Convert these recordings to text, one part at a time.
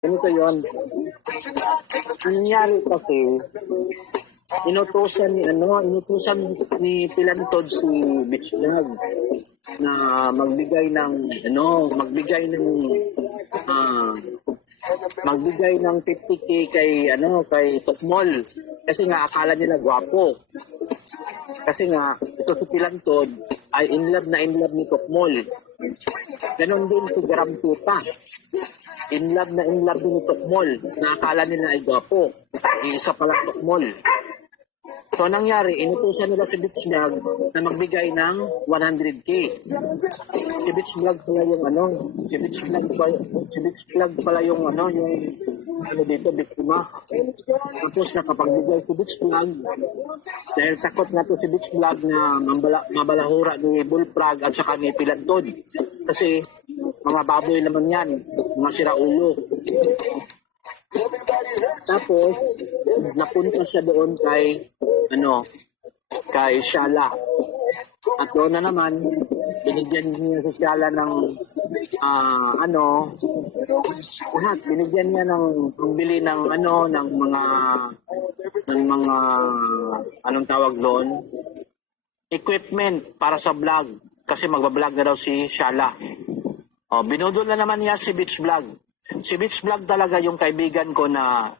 Ganito yun. Ang nangyari kasi, inutusan ni Pilantod si Beach Vlog na ah, magbigay ng 50K kay Tokmol. Kasi nga akala nila gwapo. Kasi nga ito si Pilantod ay in love ni Tokmol. Ganon din si Gram Tuta. In love din ni Tokmol. Nakakala nila ay gwapo. Isa pala Tokmol. So, nangyari, inutusan nila si Beach Vlog na magbigay ng 100K. Si Beach Vlog pala yung biktima. Tapos nakapagbigay si Beach Vlog dahil takot na to si Beach Vlog na mabalahura ni Bullfrog at saka ni Pilantod. Kasi mga baboy naman yan, mga siraulo. Tapos, napunta siya doon kay Shala. At doon na naman, binigyan niya si Shala ng binigyan niya ng pambili ng mga anong tawag doon? Equipment para sa vlog kasi magba-vlog na daw si Shala. Binudol na naman niya si Beach Vlog. Si Beach Vlog talaga yung kaibigan ko na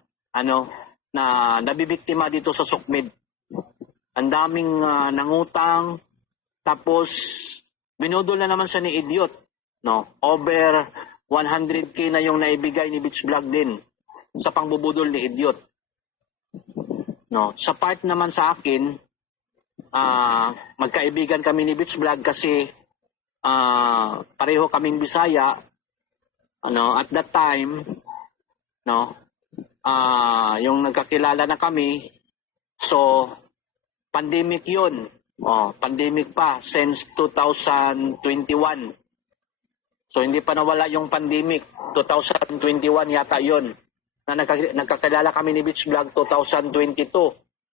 nabibiktima dito sa Sukmid. Ang daming nangutang, tapos binudol na naman siya ni Idiot. Over 100K na yung naibigay ni Beach Vlog din sa pangbubudol ni Idiot. Sa part naman sa akin, magkaibigan kami ni Beach Vlog kasi pareho kaming Bisaya. At that time, yung nagkakilala na kami, so pandemic yun. Pandemic pa since 2021. So hindi pa nawala yung pandemic. 2021 yata yun. Na nagkakilala kami ni Beach Vlog 2022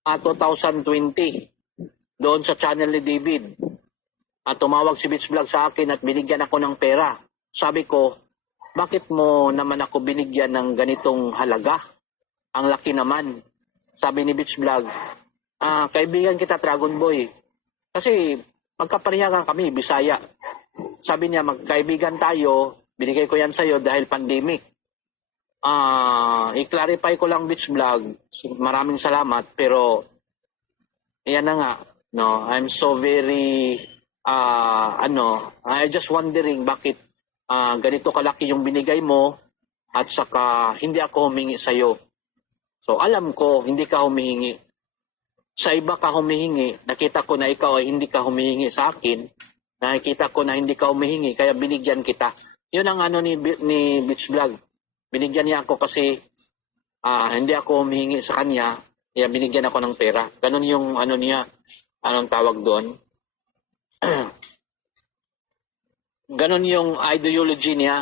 at 2020 doon sa channel ni David. At tumawag si Beach Vlog sa akin at binigyan ako ng pera. Sabi ko, bakit mo naman ako binigyan ng ganitong halaga? Ang laki naman. Sabi ni Beach Vlog, kaibigan kita Dragon Boy. Kasi magkapareha kami, Bisaya. Sabi niya, magkaibigan tayo, binigay ko yan sa'yo dahil pandemic. I-clarify ko lang Beach Vlog, maraming salamat, pero yan na nga, I'm so very, I just wondering bakit ganito kalaki yung binigay mo at saka hindi ako humingi sa'yo. So alam ko, hindi ka humihingi. Sa iba ka humihingi, nakita ko na ikaw ay hindi ka humihingi sa akin, nakikita ko na hindi ka humihingi, kaya binigyan kita. Yun ang ni Beach Vlog. Binigyan niya ako kasi hindi ako humihingi sa kanya, kaya binigyan ako ng pera. Ganun yung niya, anong tawag doon? Ganon yung ideology niya.